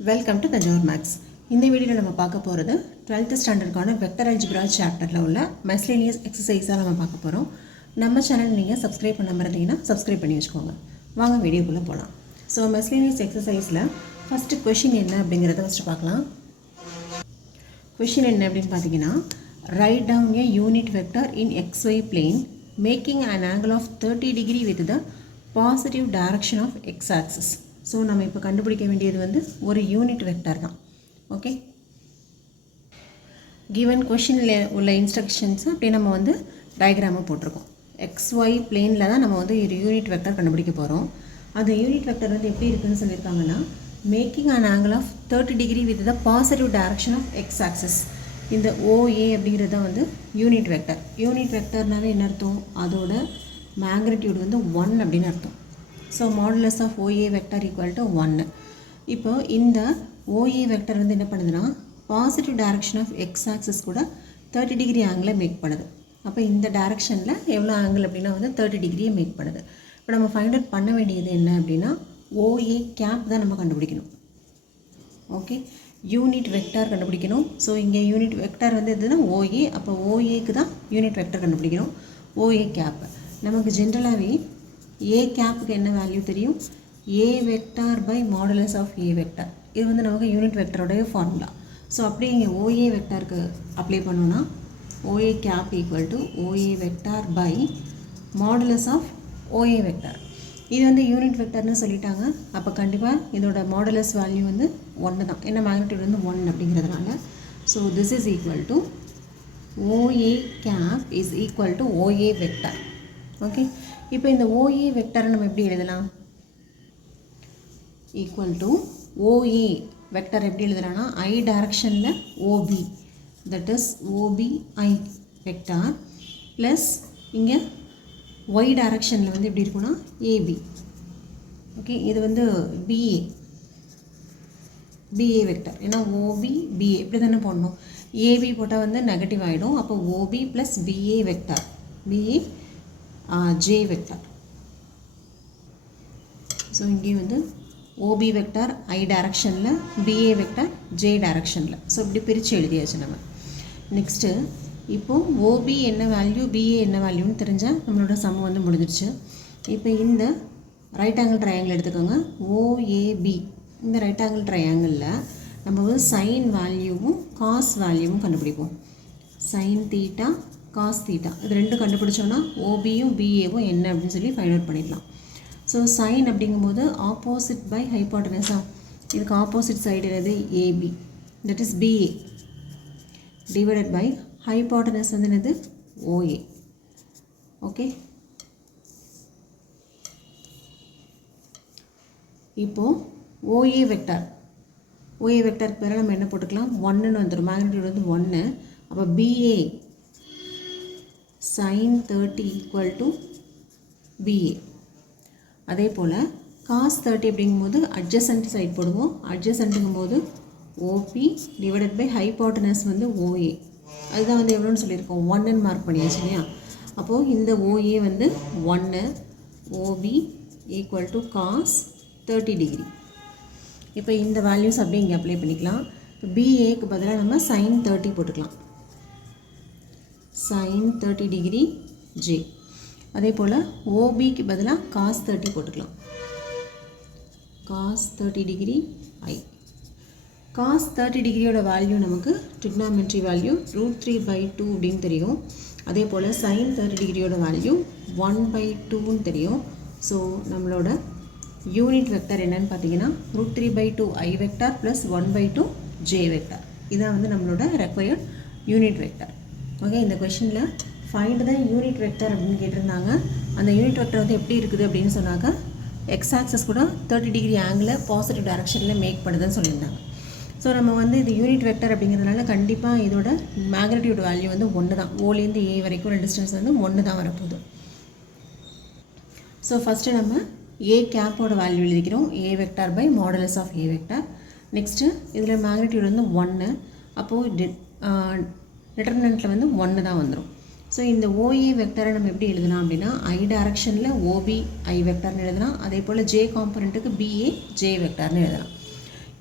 Welcome to Thanjavur maths. இந்த வீடியோவில் நம்ம பார்க்க போகிறது 12th ஸ்டாண்டர்டுக்கான வெக்டர் அல்ஜிப்ரா சாப்டரில் உள்ள மெஸ்லேனியஸ் எக்ஸசைஸாக நம்ம பார்க்க போகிறோம். நம்ம சேனல் நீங்கள் சப்ஸ்கிரைப் பண்ணாமல் இருந்தீங்கன்னா சப்ஸ்கிரைப் பண்ணி வச்சுக்கோங்க. வாங்க வீடியோக்குள்ளே போகலாம். ஸோ மெஸ்லேனியஸ் எக்ஸசைஸில் ஃபஸ்ட்டு கொஷின் என்ன அப்படிங்கிறத ஃபஸ்ட்டு பார்க்கலாம். கொஷின் என்ன அப்படின்னு பார்த்தீங்கன்னா, write down a unit vector in XY plane மேக்கிங் an angle of 30 degree with the positive direction of x axis. So நம்ம இப்போ கண்டுபிடிக்க வேண்டியது வந்து ஒரு யூனிட் வெக்டர் தான். ஓகே, கிவன் கொஷினில் உள்ள இன்ஸ்ட்ரக்ஷன்ஸ் அப்படி நம்ம வந்து டயக்ராமை போட்டிருக்கோம். XY பிளேனில் தான் நம்ம வந்து ஒரு யூனிட் வெக்டர் கண்டுபிடிக்க போகிறோம். அந்த யூனிட் வெக்டர் வந்து எப்படி இருக்குதுன்னு சொல்லியிருக்காங்கன்னா, making an angle of 30 degree with the positive direction of x axis. இந்த OA அப்படிங்கிறது தான் வந்து யூனிட் வெக்டர். யூனிட் வெக்டர்னாவே என்ன அர்த்தம்? அதோட மேக்னிடியூட் வந்து 1 அப்படின்னு அர்த்தம். So modulus of OA vector equal to 1. இப்போ இந்த OA வெக்டர் வந்து என்ன பண்ணுதுன்னா, positive direction of X axis கூட 30 டிகிரி ஆங்கிளை மேக் பண்ணுது. அப்போ இந்த டைரக்ஷனில் எவ்வளோ ஆங்கிள் அப்படின்னா வந்து 30 டிகிரியை மேக் பண்ணுது. இப்போ நம்ம ஃபைண்ட் அவுட் பண்ண வேண்டியது என்ன அப்படின்னா, OA கேப் தான் நம்ம கண்டுபிடிக்கணும். ஓகே, யூனிட் வெக்டர் கண்டுபிடிக்கணும். ஸோ இங்கே யூனிட் வெக்டர் வந்து இதுனா OA, அப்போ OAக்கு தான் யூனிட் வெக்டர் கண்டுபிடிக்கணும். OA கேப் நமக்கு ஜென்ரலாகவே A கேப்புக்கு என்ன வேல்யூ தெரியும்? A vector by modulus of A vector. இது வந்து நமக்கு யூனிட் வெக்டரோடைய ஃபார்முலா. ஸோ அப்படியே இங்கே OA வெக்டாருக்கு அப்ளை பண்ணோன்னா OA cap equal to OA vector by modulus of OA vector. இது வந்து யூனிட் வெக்டர்னு சொல்லிட்டாங்க. அப்போ கண்டிப்பாக இதோட மாடுலஸ் வேல்யூ வந்து 1 தான். என்ன மேக்னிடியூட் வந்து 1 அப்படிங்கிறதுனால. So this is equal to OA cap is equal to OA vector. Okay, இப்போ இந்த OA வெக்டரை நம்ம எப்படி எழுதலாம்? ஈக்குவல் டு OA வெக்டர் எப்படி எழுதலாம்னா, I டைரக்ஷனில் OB, that is OBI vector plus இங்கே Y டைரக்ஷனில் வந்து எப்படி இருக்குன்னா AB. ஓகே, இது வந்து BA வெக்டர். ஏன்னா OB BA இப்படி தானே போடணும். AB போட்டால் வந்து நெகட்டிவ் ஆகிடும். அப்போ OB plus BA vector, BA J vector. So இங்கே வந்து OB வெக்டார் I டைரக்ஷனில், BA வெக்டார் J டைரக்ஷனில். ஸோ இப்படி பிரித்து எழுதியாச்சு நம்ம. நெக்ஸ்ட்டு இப்போது OB என்ன வேல்யூ, BA என்ன வேல்யூன்னு தெரிஞ்சால் நம்மளோட சம் வந்து முடிஞ்சிடுச்சு. இப்போ இந்த ரைட் ஆங்கிள் ட்ரையாங்கிள் எடுத்துக்கோங்க. OAB இந்த ரைட் ஆங்கிள் ட்ரையாங்கிளில் நம்ம வந்து சைன் வேல்யூவும் காஸ் வேல்யூவும் கண்டுபிடிப்போம். சைன் தீட்டா காஸ் தீட்டா இது ரெண்டும் கண்டுபிடிச்சோன்னா OBயும் BAவும் என்ன அப்படின்னு சொல்லி ஃபைண்ட் அவுட் பண்ணிடலாம். ஸோ சைன் அப்படிங்கும்போது ஆப்போசிட் பை ஹைபாட்டனஸா, இதுக்கு ஆப்போசிட் சைடு என்னது AB, that is BA divided by hypotenuse வந்து என்னது OA. ஓகே, இப்போது OA வெக்டார் பேர நம்ம என்ன போட்டுக்கலாம்? 1ன்னு வந்துடும். மேக்னிடியூட் வந்து 1. அப்போ BA sin 30 equal to BA. அதே போல் cos 30 அப்படிங்கும்போது adjacent சைட் போடுவோம். adjacentங்கும் போது OP டிவைடட் பை ஹைபாட்டனஸ் வந்து OA. அதுதான் வந்து எவ்வளோன்னு சொல்லியிருக்கோம், 1ன்னு மார்க் பண்ணியாச்சு இல்லையா? அப்போது இந்த OA வந்து 1, OB equal to cos 30 degree. இப்போ இந்த வேல்யூஸ் அப்படியே இங்கே அப்ளை பண்ணிக்கலாம். இப்போ BAக்கு பதிலாக நம்ம sin 30 போட்டுக்கலாம். sin 30 degree J. அதே போல் OBக்கு பதிலாக cos 30 போட்டுக்கலாம். cos 30 degree I. cos 30 டிகிரியோட வேல்யூ நமக்கு ட்ரிக்னாமெட்ரி வேல்யூ √3/2 அப்படின்னு தெரியும். அதே போல் sin 30 டிகிரியோட வேல்யூ 1/2ன்னு தெரியும். ஸோ நம்மளோட யூனிட் வெக்டர் என்னன்னு பார்த்தீங்கன்னா √3/2 I vector plus 1/2 J vector. இதான் வந்து நம்மளோட ரெக்வயர்ட் யூனிட் வெக்டர். ஓகே, இந்த கொஷினில் ஃபைண்ட் த யூனிட் வெக்டர் அப்படின்னு கேட்டிருந்தாங்க. அந்த யூனிட் வெக்டர் வந்து எப்படி இருக்குது அப்படின்னு சொன்னாக்க, எக்ஸ் ஆக்சஸ் கூட 30 டிகிரி ஆங்கிளை பாசிட்டிவ் டைரக்ஷனில் மேக் பண்ணுதுன்னு சொல்லியிருந்தாங்க. ஸோ நம்ம வந்து இது யூனிட் வெக்டர் அப்படிங்கிறதுனால கண்டிப்பாக இதோட மேக்னிடியூட் வேல்யூ வந்து 1 தான். ஓலேருந்து A வரைக்கும் டிஸ்டன்ஸ் வந்து 1 தான் வரப்போகுது. ஸோ ஃபஸ்ட்டு நம்ம A கேப்போட வேல்யூ எழுதிக்கிறோம். A vector by modulus of A vector. Next இதில் மேக்னிடியூட் வந்து 1. அப்போது டிட்டர்மினண்ட்டில் வந்து 1 தான் வந்துடும். ஸோ இந்த OA வெக்டரை நம்ம எப்படி எழுதலாம் அப்படின்னா, I டைரக்ஷனில் OB I வெக்டர்னு எழுதலாம். அதே போல் J காம்பனண்ட்டுக்கு BA J வெக்டர்னு எழுதலாம்.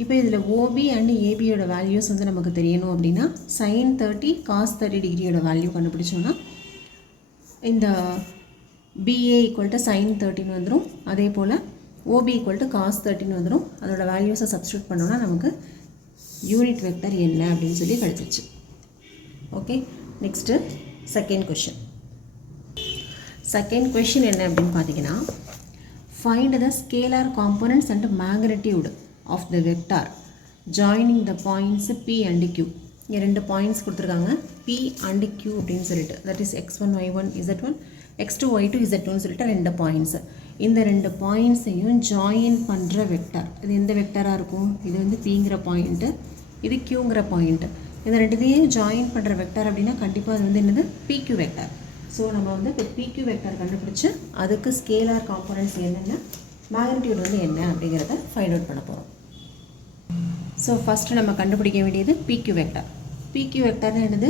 இப்போ இதில் ஓபி அண்ட் ஏபியோட வேல்யூஸ் வந்து நமக்கு தெரியணும் அப்படின்னா sin 30 cos 30 டிகிரியோட வேல்யூ கண்டுபிடிச்சோன்னா இந்த BA ஈக்குவல் டு sin 30 வந்துடும். அதே போல் OB ஈக்குவல் டு cos 30 வந்துடும். அதோட வேல்யூஸை சப்ஸ்டியூட் பண்ணோன்னா நமக்கு யூனிட் வெக்டர் என்ன அப்படின்னு சொல்லி கிடச்சிச்சு. Okay, next second question. Second question என்ன அப்படின்னு பார்த்தீங்கன்னா, find the scalar components and magnitude of the vector joining the points P and Q. இங்கே 2 பாயிண்ட்ஸ் கொடுத்துருக்காங்க, P அண்ட் Q அப்படின்னு சொல்லிட்டு, that is x1 y1 z1 x2 y2 z2 சொல்லிட்டு 2 points. இந்த 2 பாயிண்ட்ஸையும் join பண்ணுற வெக்டார் இது எந்த வெக்டராக இருக்கும்? இது வந்து Pங்கிற பாயிண்ட்டு, இது Qங்கிற பாயிண்ட்டு. இந்த ரெண்டுத்தையும் ஜாயின் பண்ணுற வெக்டார் அப்படின்னா கண்டிப்பாக அது வந்து என்னது? PQ vector. ஸோ நம்ம வந்து இப்போ PQ வெக்டார் கண்டுபிடிச்சி அதுக்கு ஸ்கேலார் காம்போனன்ட்ஸ் என்னென்ன, மேக்னிடியூட் வந்து என்ன அப்படிங்கிறத ஃபைண்ட் அவுட் பண்ண போகிறோம். ஸோ ஃபஸ்ட்டு நம்ம கண்டுபிடிக்க வேண்டியது PQ வெக்டார். PQ வெக்டார்னு என்னது?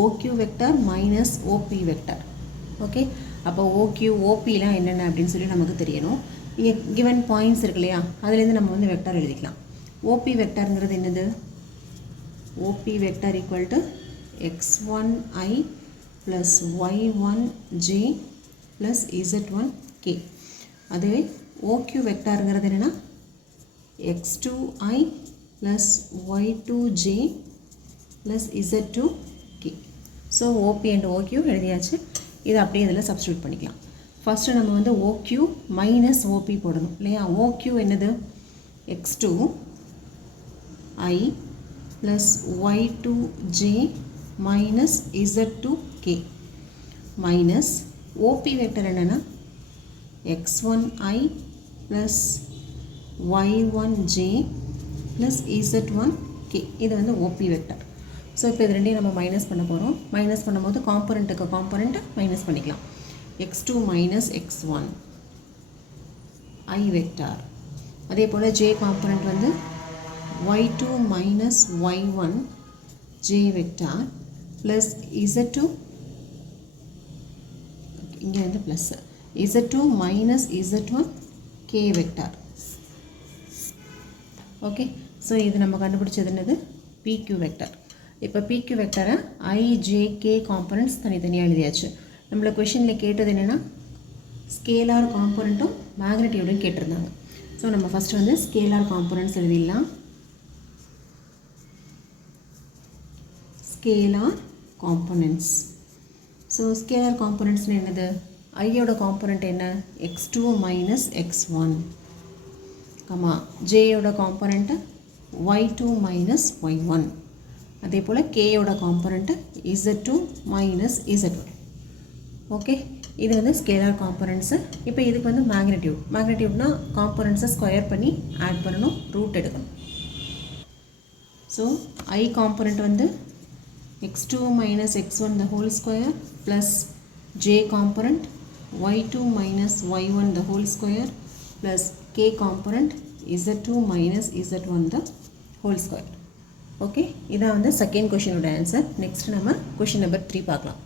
OQ vector minus OP vector. Okay, அப்போ OQ OPலாம் என்னென்ன அப்படின்னு சொல்லி நமக்கு தெரியணும். இங்கே கிவன் பாயிண்ட்ஸ் இருக்கு இல்லையா, அதுலேருந்து நம்ம வந்து வெக்டார் எழுதிக்கலாம். OP வெக்டாருங்கிறது என்னது? OP vector equal to x1i plus y1j plus z1k. அதுவே OQ வெக்டாருங்கிறது என்னென்னா x2i plus y2j plus z2k. So OP and OQ எழுதியாச்சு. இதை அப்படியே இதில் சப்ஸ்டியூட் பண்ணிக்கலாம். ஃபஸ்ட்டு நம்ம வந்து OQ மைனஸ் OP போடணும் இல்லையா. OQ என்னது? x2i plus y2j minus z2k minus OP vector என்னென்னா x1i plus y1j plus z1k. இது வந்து OP வெக்டர். ஸோ இப்போ இது ரெண்டையும் நம்ம மைனஸ் பண்ண போகிறோம். மைனஸ் பண்ணும்போது காம்போனண்ட்டுக்கு காம்போனண்ட்டை மைனஸ் பண்ணிக்கலாம். x2 minus x1 i vector. அதே போல் j காம்போனண்ட் வந்து y2 minus y1 j vector plus z2, இங்கே வந்து plus z2 minus z1 k vector. Okay, so இது நம்ம கண்டுபிடிச்சது என்னது? PQ vector. இப்போ PQ வெக்டரை I, J, K காம்போனன்ட்ஸ் தனித்தனியாக எழுதியாச்சு. நம்மளை கொஷினில் கேட்டது என்னென்னா ஸ்கேலார் காம்போனண்ட்டும் மேக்னிடியூடும் கேட்டிருந்தாங்க. ஸோ நம்ம ஃபஸ்ட்டு வந்து ஸ்கேலார் காம்போனன்ட்ஸ் எழுதிடலாம். Scalar components. ஸோ ஸ்கேலார் காம்போனன்ட்ஸ்னு என்னது? ஐயோட காம்போனண்ட் என்ன? x2 minus x1, ஜேயோட component y2 minus y1. அதே போல் கேயோட component z2 minus z1. Okay, இது வந்து ஸ்கேலார் காம்போனன்ட்ஸு. இப்போ இதுக்கு வந்து மேக்னிடியூட்னா காம்போனன்ட்ஸை ஸ்கொயர் பண்ணி ஆட் பண்ணணும், ரூட் எடுக்கணும். ஸோ I காம்போனண்ட் வந்து x2 minus x1 the whole square plus j component y2 minus y1 the whole square plus k component z2 minus z1 the whole square. Okay, இதான் வந்து second கொஷினோட answer. Next நம்ம question number 3 பார்க்கலாம்.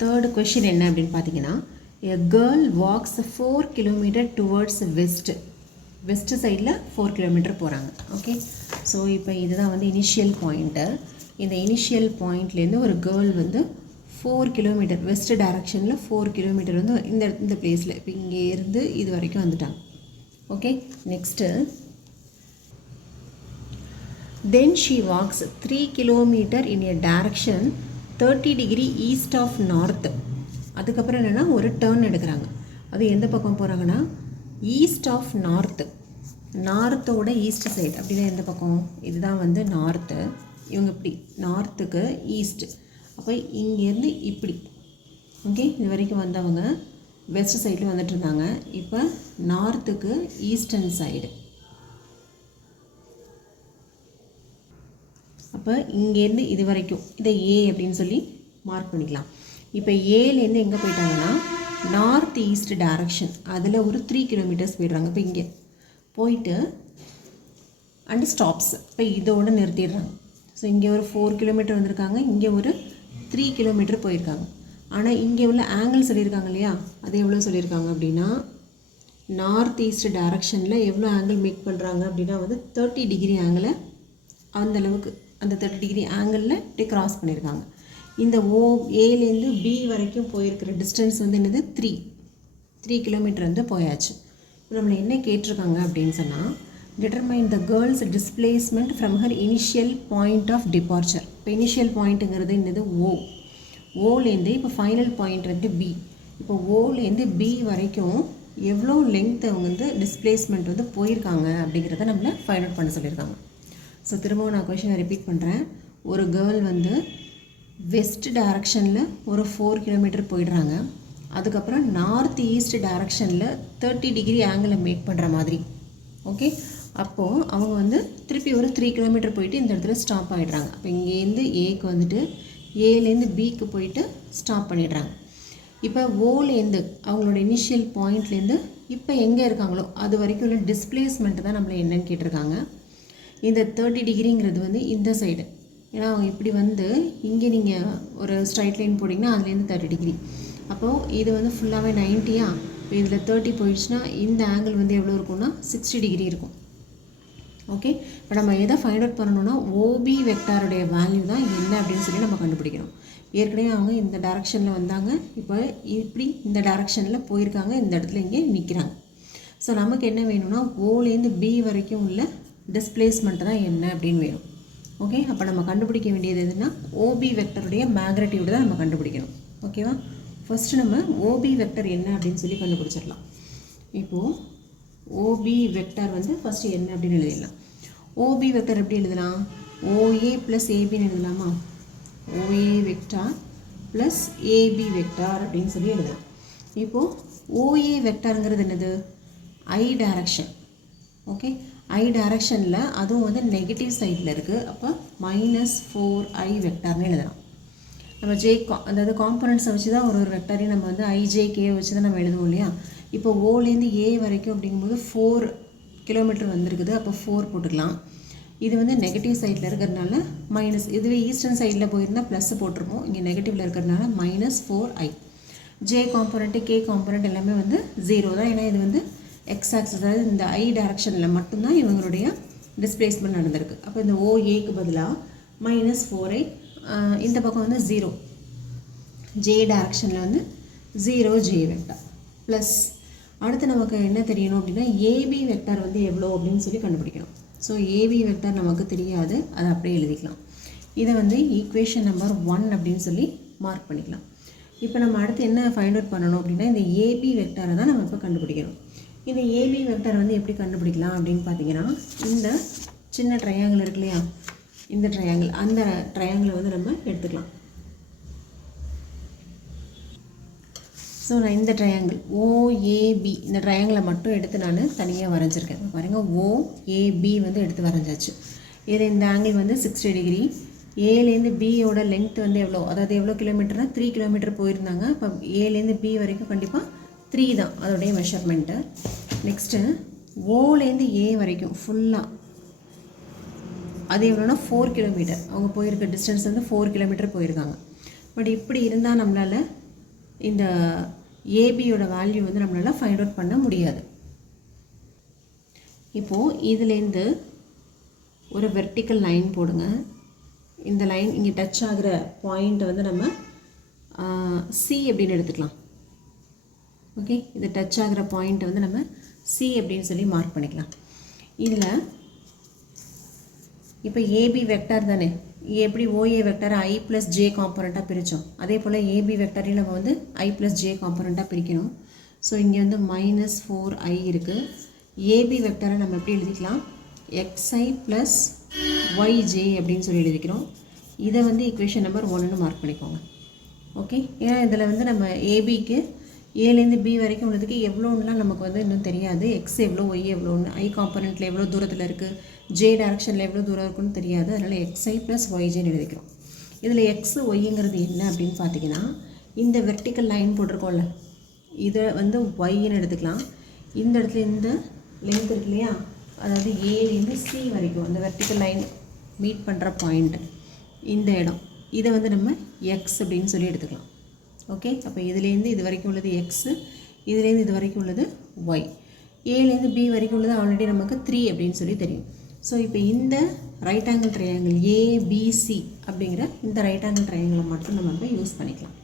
Third question என்ன அப்படின்னு பார்த்தீங்கன்னா, a girl walks 4 kilometers towards west சைடில் 4 kilometre போகிறாங்க. ஓகே, ஸோ இப்போ இதுதான் வந்து இனிஷியல் பாயிண்ட்டு. இந்த இனிஷியல் பாயிண்ட்லேருந்து ஒரு கேர்ள் வந்து 4 கிலோமீட்டர் வெஸ்ட் டைரக்ஷனில் 4 கிலோமீட்டர் வந்து இந்த பிளேஸில் இப்போ இங்கே இருந்து இது வரைக்கும் வந்துட்டாங்க. Okay, next then she walks 3 kilometers in a direction 30 degree east of north. அதுக்கப்புறம் என்னென்னா ஒரு டேர்ன் எடுக்கிறாங்க. அது எந்த பக்கம் போகிறாங்கன்னா ஈஸ்ட் ஆஃப் நார்த்து, நார்த்தோட ஈஸ்ட் சைடு. அப்படின்னா எந்த பக்கம்? இதுதான் வந்து நார்த்து. இவங்க இப்படி நார்த்துக்கு ஈஸ்ட்டு. அப்போ இங்கேருந்து இப்படி ஓகே இது வரைக்கும் வந்தவங்க வெஸ்ட் சைடில் வந்துட்டு இருந்தாங்க. இப்போ நார்த்துக்கு ஈஸ்டர்ன் சைடு. அப்போ இங்கேருந்து இது வரைக்கும் இதை ஏ அப்படின்னு சொல்லி மார்க் பண்ணிக்கலாம். இப்போ ஏலேருந்து எங்கே போயிட்டாங்கன்னா நார்த் ஈஸ்ட் டைரக்ஷன், அதில் ஒரு 3 கிலோமீட்டர்ஸ் போயிடுறாங்க. இப்போ இங்கே போயிட்டு அண்டு ஸ்டாப்ஸ், இப்போ இதோடு நிறுத்திடுறாங்க. ஸோ இங்கே ஒரு 4 கிலோமீட்டர் வந்திருக்காங்க, இங்கே ஒரு 3 கிலோமீட்டர் போயிருக்காங்க. ஆனால் இங்கே உள்ள ஆங்கிள் சொல்லியிருக்காங்க இல்லையா, அது எவ்வளோ சொல்லியிருக்காங்க அப்படின்னா நார்த் ஈஸ்ட் டைரக்ஷனில் எவ்வளோ ஆங்கிள் மேக் பண்ணுறாங்க அப்படின்னா வந்து 30 டிகிரி ஆங்கிளை அந்தளவுக்கு அந்த 30 டிகிரி ஆங்கிளில் இப்படி கிராஸ் பண்ணியிருக்காங்க. இந்த ஏலேருந்து பி வரைக்கும் போயிருக்கிற டிஸ்டன்ஸ் வந்து என்னது 3 கிலோமீட்டர் வந்து போயாச்சு. இப்போ நம்மளை என்ன கேட்டிருக்காங்க அப்படின்னு சொன்னால் determine the girl's displacement from her initial point of departure. இப்போ இனிஷியல் பாயிண்ட்டுங்கிறது என்னது ஓலேருந்து இப்போ ஃபைனல் பாயிண்ட் வந்து பி. இப்போ ஓலேருந்து பி வரைக்கும் எவ்வளோ லென்த் அவங்க வந்து டிஸ்பிளேஸ்மெண்ட் வந்து போயிருக்காங்க அப்படிங்கிறத நம்மளை ஃபைண்ட் அவுட் பண்ண சொல்லியிருக்காங்க. ஸோ திரும்பவும் நான் கொஷினை ரிப்பீட் பண்ணுறேன். ஒரு கேர்ள் வந்து வெஸ்ட் டைரக்ஷனில் ஒரு 4 கிலோமீட்டர் போயிடுறாங்க. அதுக்கப்புறம் நார்த் ஈஸ்ட் டைரக்ஷனில் 30 டிகிரி ஆங்கிளை மேக் பண்ணுற மாதிரி. ஓகே, அப்போது அவங்க வந்து திருப்பி ஒரு 3 கிலோமீட்டர் போயிட்டு இந்த இடத்துல ஸ்டாப் ஆகிடுறாங்க. அப்போ இங்கேருந்து ஏக்கு வந்துட்டு ஏலேருந்து பிக்கு போயிட்டு ஸ்டாப் பண்ணிடுறாங்க. இப்போ ஓலேருந்து அவங்களோட இனிஷியல் பாயிண்ட்லேருந்து இப்போ எங்கே இருக்காங்களோ அது வரைக்கும் உள்ள டிஸ்பிளேஸ்மெண்ட்டு தான் நம்மளை என்னன்னு கேட்டிருக்காங்க. இந்த 30 டிகிரிங்கிறது வந்து இந்த சைடு, ஏன்னா அவங்க இப்படி வந்து இங்கே நீங்கள் ஒரு ஸ்ட்ரைட் லைன் போட்டிங்கன்னா அதுலேருந்து 30 டிகிரி. அப்போது இது வந்து ஃபுல்லாகவே 90யா. இப்போ இதில் 30 போயிடுச்சுன்னா இந்த ஆங்கிள் வந்து எவ்வளோ இருக்கும்னா 60 டிகிரி இருக்கும். ஓகே, இப்போ நம்ம எதை ஃபைண்ட் அவுட் பண்ணணும்னா ஓபி வெக்டாருடைய வேல்யூ தான் என்ன அப்படின்னு சொல்லி நம்ம கண்டுபிடிக்கணும். ஏற்கனவே அவங்க இந்த டைரக்ஷனில் வந்தாங்க, இப்போ இப்படி இந்த டைரக்ஷனில் போயிருக்காங்க, இந்த இடத்துல இங்கே நிற்கிறாங்க. ஸோ நமக்கு என்ன வேணும்னா ஓலேருந்து பி வரைக்கும் உள்ள டிஸ்பிளேஸ்மெண்ட் தான் என்ன அப்படின்னு வேணும். ஓகே, அப்போ நம்ம கண்டுபிடிக்க வேண்டியது எதுனா ஓபி வெக்டருடைய மேக்னிட்யூட் தான் நம்ம கண்டுபிடிக்கணும். ஓகேவா, ஃபஸ்ட்டு நம்ம ஓபி வெக்டர் என்ன அப்படின்னு சொல்லி கண்டுபிடிச்சிடலாம். இப்போது ஓபி வெக்டர் வந்து ஃபஸ்ட்டு என்ன அப்படின்னு எழுதிடலாம். ஓபி வெக்டர் எப்படி எழுதலாம்? ஓஏ ப்ளஸ் ஏபின்னு எழுதலாமா? OA vector plus AB vector அப்படின்னு சொல்லி எழுதலாம். இப்போது ஓஏ வெக்டாருங்கிறது என்னது? ஐ டைரக்ஷன். ஓகே, ஐ டைரக்ஷனில் அதுவும் வந்து நெகட்டிவ் சைடில் இருக்குது. அப்போ -4i வெக்டார்னு எழுதலாம். நம்ம அதாவது காம்பனண்ட்ஸை வச்சு தான் ஒரு வெக்டாரையும் நம்ம வந்து ஐஜேகே வச்சு தான் நம்ம எழுதுவோம் இல்லையா. இப்போ ஓலேருந்து ஏ வரைக்கும் அப்படிங்கும்போது 4 கிலோமீட்டர் வந்திருக்குது. அப்போ 4 போட்டுக்கலாம். இது வந்து நெகட்டிவ் சைடில் இருக்கிறதுனால மைனஸ், இதுவே ஈஸ்டர்ன் சைடில் போயிருந்தால் ப்ளஸ் போட்டிருப்போம். இங்கே நெகட்டிவில் இருக்கிறதுனால -4i. J component K component எல்லாமே வந்து 0 தான், ஏன்னா இது வந்து எக்ஸ் ஆக்சிஸ், அதாவது இந்த ஐ டைரக்ஷனில் மட்டும்தான் இவங்களுடைய டிஸ்பிளேஸ்மெண்ட் நடந்திருக்கு. அப்போ இந்த ஓஏக்கு பதிலாக -4i, இந்த பக்கம் வந்து 0, ஜே டைரக்ஷனில் வந்து 0j வெக்டார் ப்ளஸ் அடுத்து நமக்கு என்ன தெரியணும் அப்படின்னா ஏபி வெக்டார் வந்து எவ்வளோ அப்படின்னு சொல்லி கண்டுபிடிக்கணும். ஸோ ஏபி வெக்டார் நமக்கு தெரியாது, அதை அப்படியே எழுதிக்கலாம். இதை வந்து ஈக்குவேஷன் நம்பர் 1 அப்படின்னு சொல்லி மார்க் பண்ணிக்கலாம். இப்போ நம்ம அடுத்து என்ன ஃபைண்ட் அவுட் பண்ணணும் அப்படின்னா இந்த ஏபி வெக்டாரை தான் நம்ம இப்போ கண்டுபிடிக்கணும். இந்த ஏபி வெக்டார் வந்து எப்படி கண்டுபிடிக்கலாம் அப்படின்னு பார்த்தீங்கன்னா இந்த சின்ன ட்ரையாங்கிள் இருக்கு இல்லையா, இந்த ட்ரையாங்கிள், அந்த ட்ரையாங்கிளை வந்து நம்ம எடுத்துக்கலாம். ஸோ நான் இந்த ட்ரையாங்கிள் ஓஏபி, இந்த ட்ரையாங்கிளை மட்டும் எடுத்து நான் தனியாக வரைஞ்சிருக்கேன். பாருங்கள், ஓஏபி வந்து எடுத்து வரைஞ்சாச்சு. இதில் இந்த ஆங்கிள் வந்து 60 டிகிரி. ஏலேருந்து பியோட லென்த் வந்து எவ்வளோ, அதாவது எவ்வளோ கிலோமீட்டர்னால் 3 கிலோமீட்டர் போயிருந்தாங்க. இப்போ ஏலேருந்து பி வரைக்கும் கண்டிப்பாக 3 தான் அதோடைய மெஷர்மெண்ட்டு. நெக்ஸ்ட்டு ஓலேருந்து ஏ வரைக்கும் ஃபுல்லாக அது எவ்வளோனா 4 கிலோமீட்டர். அவங்க போயிருக்க டிஸ்டன்ஸ் வந்து 4 கிலோமீட்டர் போயிருக்காங்க. பட் இப்படி இருந்தால் நம்மளால் இந்த ஏபியோட வேல்யூ வந்து நம்மளால் ஃபைண்ட் அவுட் பண்ண முடியாது. இப்போது இதுலேருந்து ஒரு வெர்டிக்கல் லைன் போடுங்க. இந்த லைன் இங்கே டச் ஆகிற பாயிண்ட்டை வந்து நம்ம சி அப்படின்னு எடுத்துக்கலாம். ஓகே, இது டச் ஆகிற பாயிண்ட்டை வந்து நம்ம சி அப்படின்னு சொல்லி மார்க் பண்ணிக்கலாம். இதில் இப்போ ஏபி வெக்டார் தானே, எப்படி ஓஏ வெக்டாரை ஐ ப்ளஸ் ஜே காம்பனண்ட்டாக பிரித்தோம், அதே போல் ஏபி வெக்டாரையும் நம்ம வந்து ஐ ப்ளஸ் ஜே காம்பனண்ட்டாக பிரிக்கணும். ஸோ இங்கே வந்து -4i இருக்குது. ஏபி வெக்டாரை நம்ம எப்படி எழுதிக்கலாம்? xi ப்ளஸ் yj அப்படின்னு சொல்லி எழுதிக்கிறோம். இதை வந்து ஈக்குவேஷன் நம்பர் 1ன்னு மார்க் பண்ணிக்கோங்க. ஓகே, ஏன்னா இதில் வந்து நம்ம ஏபிக்கு ஏலேருந்து பி வரைக்கும் உள்ளதுக்கு எவ்வளோன்னுலாம் நமக்கு வந்து இன்னும் தெரியாது. எக்ஸ் எவ்வளோ, ஒய் எவ்வளோன்னு, ஐ காம்பனண்ட்டில் எவ்வளோ தூரத்தில் இருக்குது, ஜே டைரக்ஷனில் எவ்வளோ தூரம் இருக்குன்னு தெரியாது. அதனால் xi ப்ளஸ் yjன்னு எழுதிக்கிறோம். இதில் எக்ஸ் ஒய்ங்கிறது என்ன அப்படின்னு பார்த்தீங்கன்னா இந்த வெர்டிக்கல் லைன் போட்டிருக்கோம்ல, இதை வந்து ஒய்ன்னு எடுத்துக்கலாம். இந்த இடத்துல இந்த லென்த் இருக்கு இல்லையா, அதாவது ஏலேருந்து சி வரைக்கும் அந்த வெர்டிக்கல் லைன் மீட் பண்ணுற பாயிண்ட், இந்த இடம், இதை வந்து நம்ம எக்ஸ் அப்படின்னு சொல்லி எடுத்துக்கலாம். ஓகே, அப்போ இதுலேருந்து இது வரைக்கும் உள்ளது எக்ஸு, இதுலேருந்து இது வரைக்கும் உள்ளது ஒய். ஏலேருந்து பி வரைக்கும் உள்ளது ஆல்ரெடி நமக்கு 3 அப்படின்னு சொல்லி தெரியும். ஸோ இப்போ இந்த ரைட் ஆங்கிள் ட்ரையாங்கிள் ஏபிசி அப்படிங்கிற இந்த ரைட் ஆங்கிள் ட்ரையாங்கிளை மட்டும் நம்ம இப்போ யூஸ் பண்ணிக்கலாம்.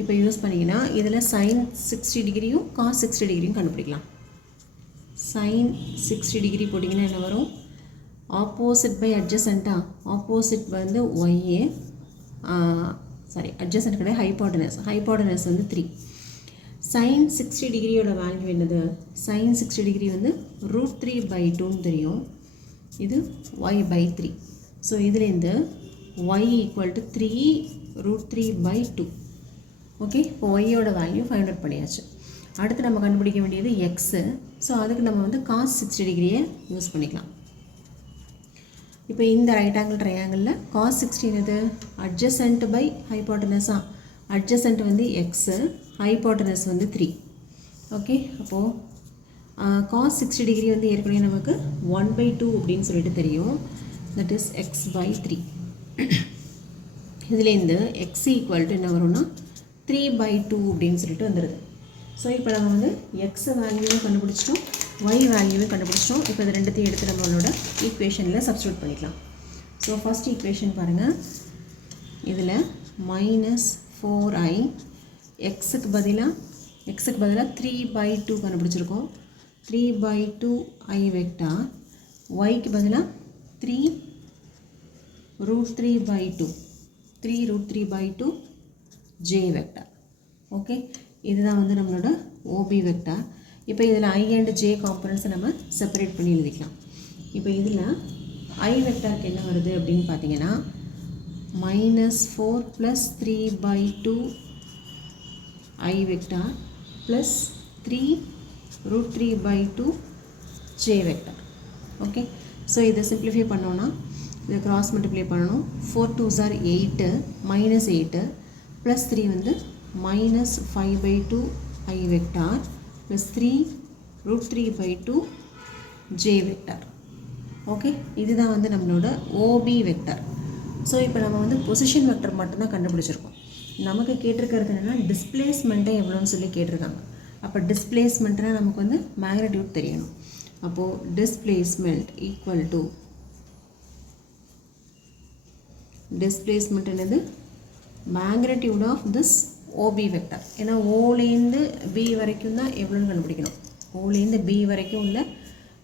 இப்போ யூஸ் பண்ணிங்கன்னா இதில் சைன் 60 டிகிரியும் காஸ் 60 டிகிரியும் கண்டுபிடிக்கலாம். சைன் 60 டிகிரி போட்டிங்கன்னா என்ன வரும்? ஆப்போசிட் பை அட்ஜசண்ட்டா? ஆப்போசிட் வந்து ஒய்ஏ சாரி அட்ஜசண்ட் கிடையாது, ஹைபாட்டனஸ் வந்து 3. சைன் 60 டிகிரியோட வேல்யூ என்னது? சைன் 60 டிகிரி வந்து √3/2ன்னு தெரியும். இது y/3. ஸோ இதுலேருந்து y = 3√3/2. ஓகே, இப்போ ஒய்யோட வேல்யூ 500 பண்ணியாச்சு. அடுத்து நம்ம கண்டுபிடிக்க வேண்டியது எக்ஸு. ஸோ அதுக்கு நம்ம வந்து காஸ் 60 டிகிரியை யூஸ் பண்ணிக்கலாம். இப்போ இந்த ரைட் ஆங்கிள் ட்ரையாங்கிளில் காஸ் 60 என்னது? அட்ஜசண்ட் பை ஹைபாட்டனஸா? அட்ஜசண்ட் வந்து எக்ஸு, ஹைபாட்டனஸ் வந்து 3. ஓகே, அப்போது காஸ் 60 டிகிரி வந்து ஏற்கனவே நமக்கு 1/2 அப்படின்னு சொல்லிட்டு தெரியும். That is x/3. இதுலேருந்து x = என்ன வரும்னா 3/2 அப்படின்னு சொல்லிட்டு வந்துடுது. ஸோ இப்போ நம்ம வந்து எக்ஸ் வேல்யூவும் கண்டுபிடிச்சிட்டோம், ஒய் வேல்யூவும் கண்டுபிடிச்சிட்டோம். இப்போ இது ரெண்டுத்தையும் எடுத்து நம்மளோட ஈக்குவேஷனில் சப்ஸ்டியூட் பண்ணிக்கலாம். ஸோ ஃபஸ்ட் ஈக்குவேஷன் பாருங்கள். இதில் -4i எக்ஸுக்கு பதிலாக 3/2 கண்டுபிடிச்சிருக்கோம். 3/2i வெக்டார், ஒய்க்கு பதிலாக 3√3/2 j வெக்டார். ஓகே, இதுதான் வந்து நம்மளோட ஓபி வெக்டார். இப்போ இதில் i and j காம்பனன்ட்ஸை நம்ம செப்பரேட் பண்ணி எழுதிக்கலாம். இப்போ இதில் i வெக்டாருக்கு என்ன வருது அப்படின்னு பார்த்தீங்கன்னா -4 + 3/2 i vector plus 3√3/2 j vector. Okay, so இதை சிம்பிளிஃபை பண்ணோன்னா இதை கிராஸ் மல்டிப்ளை பண்ணணும். 4 2s are 8 -8 ப்ளஸ் 3 வந்து -5/2 i vector plus 3√3/2 j vector. Okay, இதுதான் வந்து நம்மளோட ஓபி வெக்டார். ஸோ இப்போ நம்ம வந்து பொசிஷன் வெக்டர் மட்டும்தான் கண்டுபிடிச்சிருக்கோம். நமக்கு கேட்டிருக்கிறது என்னென்னா டிஸ்பிளேஸ்மெண்ட்டை எவ்வளோன்னு சொல்லி கேட்டிருக்காங்க. அப்போ டிஸ்பிளேஸ்மெண்ட்னா நமக்கு வந்து மேக்னிடியூட் தெரியணும். அப்போது டிஸ்பிளேஸ்மெண்ட் என்னது? Magnitude of this OB vector. ஏன்னா ஓலேருந்து பி வரைக்கும் தான் எவ்வளோன்னு கண்டுபிடிக்கணும். ஓலேருந்து பி வரைக்கும் உள்ள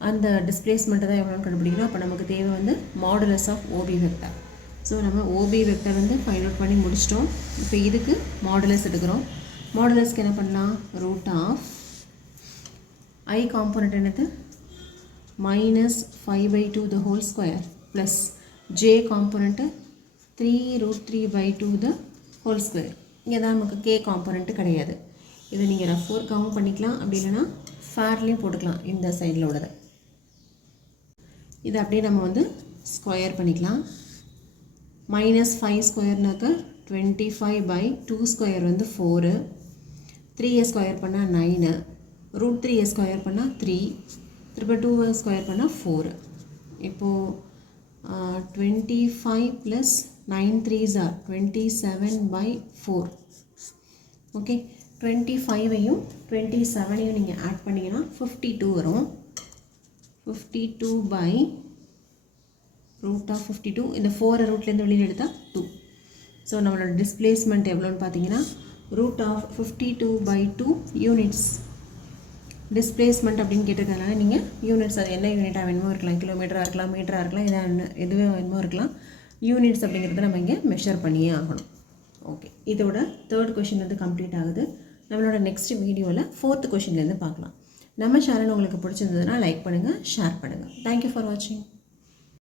அந்த டிஸ்பிளேஸ்மெண்ட்டை தான் எவ்வளோன்னு கண்டுபிடிக்கணும். அப்போ நமக்கு தேவை வந்து modulus of OB vector. So நம்ம ஓபி வெக்டர் வந்து ஃபைண்ட் அவுட் பண்ணி முடிச்சிட்டோம். இப்போ இதுக்கு மாடுலஸ் எடுக்கிறோம். மாடுலஸ்க்கு என்ன பண்ணலாம்? √i காம்பனண்ட் என்னது? -5/2 the whole square plus j component 3√3/2 the whole square. இங்கே தான் நமக்கு k காம்பனண்ட்டு கிடையாது. இதை நீங்கள் ரஃப் ஒர்க்காகவும் பண்ணிக்கலாம், அப்படி இல்லைன்னா ஃபேர்லேயும் போட்டுக்கலாம். இந்த சைடில் உள்ளதை இதை அப்படியே நம்ம வந்து ஸ்கொயர் பண்ணிக்கலாம். -5 ஸ்கொயர்னாக்க 25/2 ஸ்கொயர் வந்து 4, 3a ஸ்கொயர் பண்ணால் 9, √3a ஸ்கொயர் பண்ணால் 3, திரும்ப 2a ஸ்கொயர் பண்ணால் 4. இப்போது 25 + 9 3s are 27/4. ஓகே, 25ஐயும் 27ஐயும் நீங்கள் ஆட் பண்ணிங்கன்னா 52 வரும். 52/√52. இந்த 4 ரூட்லேருந்து வெளியில் எடுத்தால் 2. ஸோ நம்மளோட டிஸ்பிளேஸ்மெண்ட் எவ்வளோன்னு பார்த்தீங்கன்னா √52/2 யூனிட்ஸ். டிஸ்பிளேஸ்மெண்ட் அப்படின்னு கேட்டிருக்கனால நீங்கள் யூனிட்ஸ், அது என்ன யூனிட்டாக வேணுமோ இருக்கலாம், கிலோமீட்டராக இருக்கலாம், மீட்டராக இருக்கலாம், இதாக எதுவே வேணுமோ இருக்கலாம். யூனிட்ஸ் அப்படிங்கிறத நம்ம இங்கே மெஷர் பண்ணியே ஆகணும். ஓகே, இதோட 3rd கொஷின் வந்து கம்ப்ளீட் ஆகுது. நம்மளோட நெக்ஸ்ட் வீடியோவில் 4th கொஷின்லேருந்து பார்க்கலாம். நம்ம சேனல் உங்களுக்கு பிடிச்சிருந்ததுன்னா லைக் பண்ணுங்கள், ஷேர் பண்ணுங்கள். தேங்க்யூ ஃபார் வாட்சிங்.